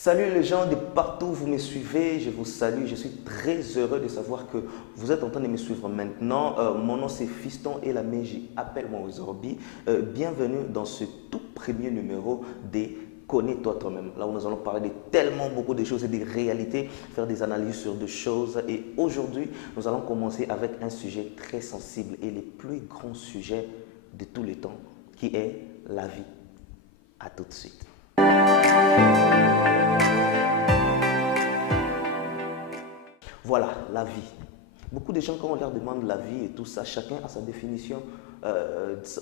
Salut les gens de partout, vous me suivez, je vous salue, je suis très heureux de savoir que vous êtes en train de me suivre maintenant. Mon nom c'est Fiston et la Meji, appelle-moi Ozorbi. Bienvenue dans ce tout premier numéro des Connais-toi toi-même. Là où nous allons parler de tellement beaucoup de choses et des réalités, faire des analyses sur des choses. Et aujourd'hui, nous allons commencer avec un sujet très sensible et le plus grand sujet de tous les temps, qui est la vie. À tout de suite. Voilà, la vie. Beaucoup de gens, quand on leur demande la vie et tout ça, chacun a sa définition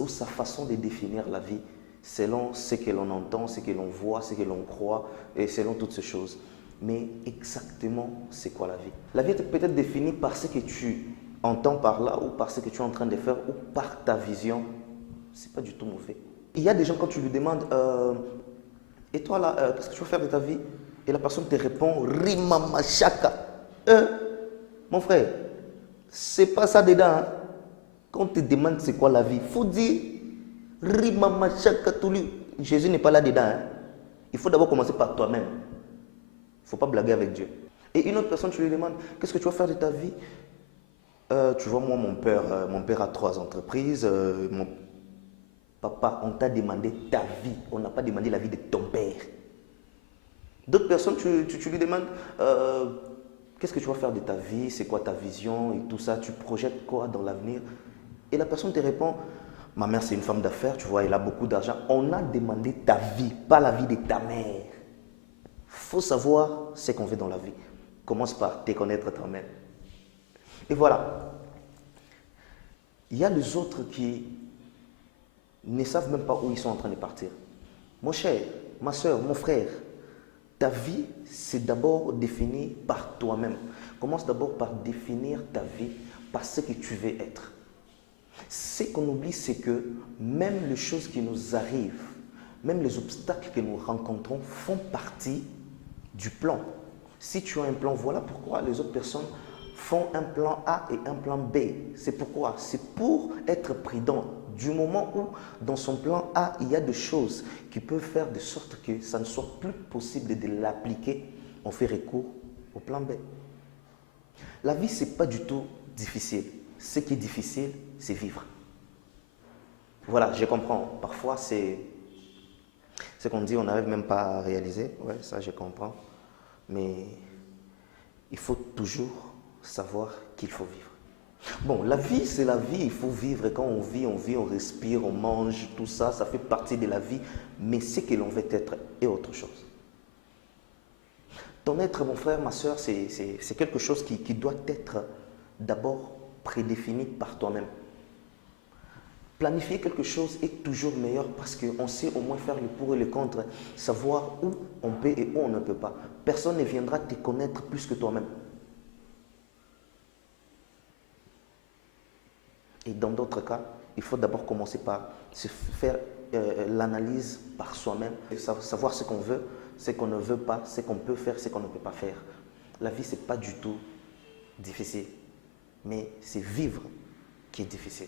ou sa façon de définir la vie selon ce que l'on entend, ce que l'on voit, ce que l'on croit et selon toutes ces choses. Mais exactement, c'est quoi la vie? La vie est peut-être définie par ce que tu entends par là ou par ce que tu es en train de faire ou par ta vision. C'est pas du tout mauvais. Il y a des gens, quand tu lui demandes et toi là, qu'est-ce que tu veux faire de ta vie? Et la personne te répond Rimamachaka. Mon frère, c'est pas ça dedans. Hein. Quand on te demande c'est quoi la vie, il faut dire Rimamachaka Toulu. Jésus n'est pas là dedans. Hein. Il faut d'abord commencer par toi-même. Il ne faut pas blaguer avec Dieu. Et une autre personne, tu lui demandes qu'est-ce que tu vas faire de ta vie? Tu vois, moi, mon père a 3 entreprises. Mon papa, on t'a demandé ta vie. On n'a pas demandé la vie de ton père. D'autres personnes, tu lui demandes qu'est-ce que tu vas faire de ta vie, c'est quoi ta vision et tout ça, tu projettes quoi dans l'avenir? Et la personne te répond, ma mère c'est une femme d'affaires, tu vois, elle a beaucoup d'argent. On a demandé ta vie, pas la vie de ta mère. Il faut savoir ce qu'on veut dans la vie. Commence par te connaître toi-même. Et voilà. Il y a les autres qui ne savent même pas où ils sont en train de partir. Mon cher, ma soeur, mon frère, ta vie, c'est d'abord défini par toi-même. Commence d'abord par définir ta vie par ce que tu veux être. Ce qu'on oublie, c'est que même les choses qui nous arrivent, même les obstacles que nous rencontrons font partie du plan. Si tu as un plan, voilà pourquoi les autres personnes font un plan A et un plan B. C'est pourquoi? C'est pour être prudent. Du moment où dans son plan A, il y a des choses qui peuvent faire de sorte que ça ne soit plus possible de l'appliquer, on fait recours au plan B. La vie, ce n'est pas du tout difficile. Ce qui est difficile, c'est vivre. Voilà, je comprends. Parfois, c'est ce qu'on dit, on n'arrive même pas à réaliser. Ouais, ça, je comprends. Mais il faut toujours savoir qu'il faut vivre. Bon, la vie, c'est la vie, il faut vivre. Et quand on vit, on respire, on mange, tout ça, ça fait partie de la vie. Mais ce que l'on veut être est autre chose. Ton être, mon frère, ma soeur, c'est quelque chose qui doit être d'abord prédéfini par toi-même. Planifier quelque chose est toujours meilleur parce qu'on sait au moins faire le pour et le contre, savoir où on peut et où on ne peut pas. Personne ne viendra te connaître plus que toi-même. Et dans d'autres cas, il faut d'abord commencer par se faire l'analyse par soi-même, savoir ce qu'on veut, ce qu'on ne veut pas, ce qu'on peut faire, ce qu'on ne peut pas faire. La vie, ce n'est pas du tout difficile, mais c'est vivre qui est difficile.